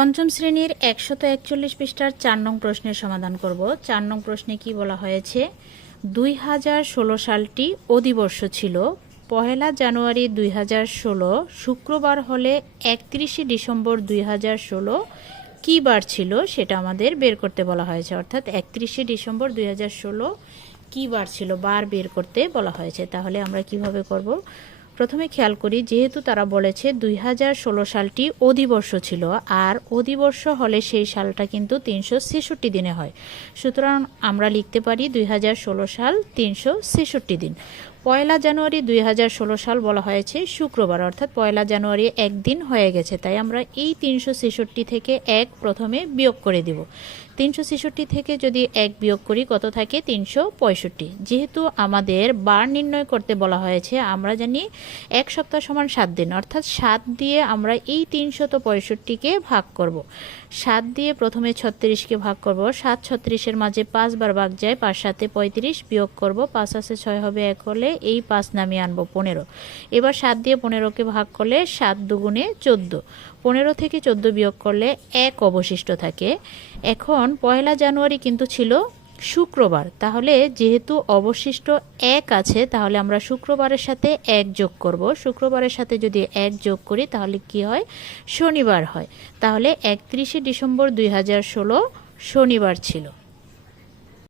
পঞ্চম শ্রেণীর 141 পৃষ্ঠার 4 নং প্রশ্নের সমাধান করব। 4 নং প্রশ্নে কি বলা হয়েছে? 2016 সালটি অধিবর্ষ ছিল। পহেলা জানুয়ারি 2016 শুক্রবার হলে 31শে ডিসেম্বর 2016 কি বার ছিল সেটা আমাদের বের করতে বলা হয়েছে। অর্থাৎ 31শে ডিসেম্বর 2016 কি বার ছিল, বার বের করতে বলা হয়েছে। তাহলে আমরা কিভাবে করব? প্রথমে খেয়াল করি, যেহেতু তারা বলেছে 2016 সালটি অধিবর্ষ ছিল, আর অধিবর্ষ হলে সেই সালটা কিন্তু 366 দিনে হয়। সুতরাং আমরা লিখতে পারি 2016 সাল 366 দিন। পয়লা জানুয়ারি 2016 সাল বলা হয়েছে শুক্রবার, অর্থাৎ পয়লা জানুয়ারি একদিন হয়ে গেছে, তাই আমরা এই 366 থেকে 1 প্রথমে বিয়োগ করে দিব। 366 থেকে যদি 1 বিয়োগ করি কত থাকে? 365। যেহেতু আমাদের বার নির্ণয় করতে বলা হয়েছে, আমরা জানি 1 সপ্তাহ সমান 7 দিন, অর্থাৎ 7 দিয়ে আমরা এই 365কে ভাগ করব। 7 দিয়ে প্রথমে 36কে ভাগ করব। 7 36-এর মাঝে 5 বার ভাগ যায়, 5 7 35, বিয়োগ করব। 5 আছে 6 হবে 1 হলে এই 5 নামিয়ে আনবো 15। এবার 7 দিয়ে 15কে ভাগ করলে 7 দুগুণে 14। 15 থেকে 14 বিয়োগ করলে 1 অবশিষ্ট থাকে। এখন পয়লা জানুয়ারি কিন্তু ছিল শুক্রবার, তাহলে যেহেতু অবশিষ্ট 1 আছে, তাহলে আমরা শুক্রবারের সাথে 1 যোগ করব। শুক্রবারের সাথে যদি 1 যোগ করি তাহলে কি হয়? শনিবার হয়। তাহলে 31শে ডিসেম্বর 2016 শনিবার ছিল।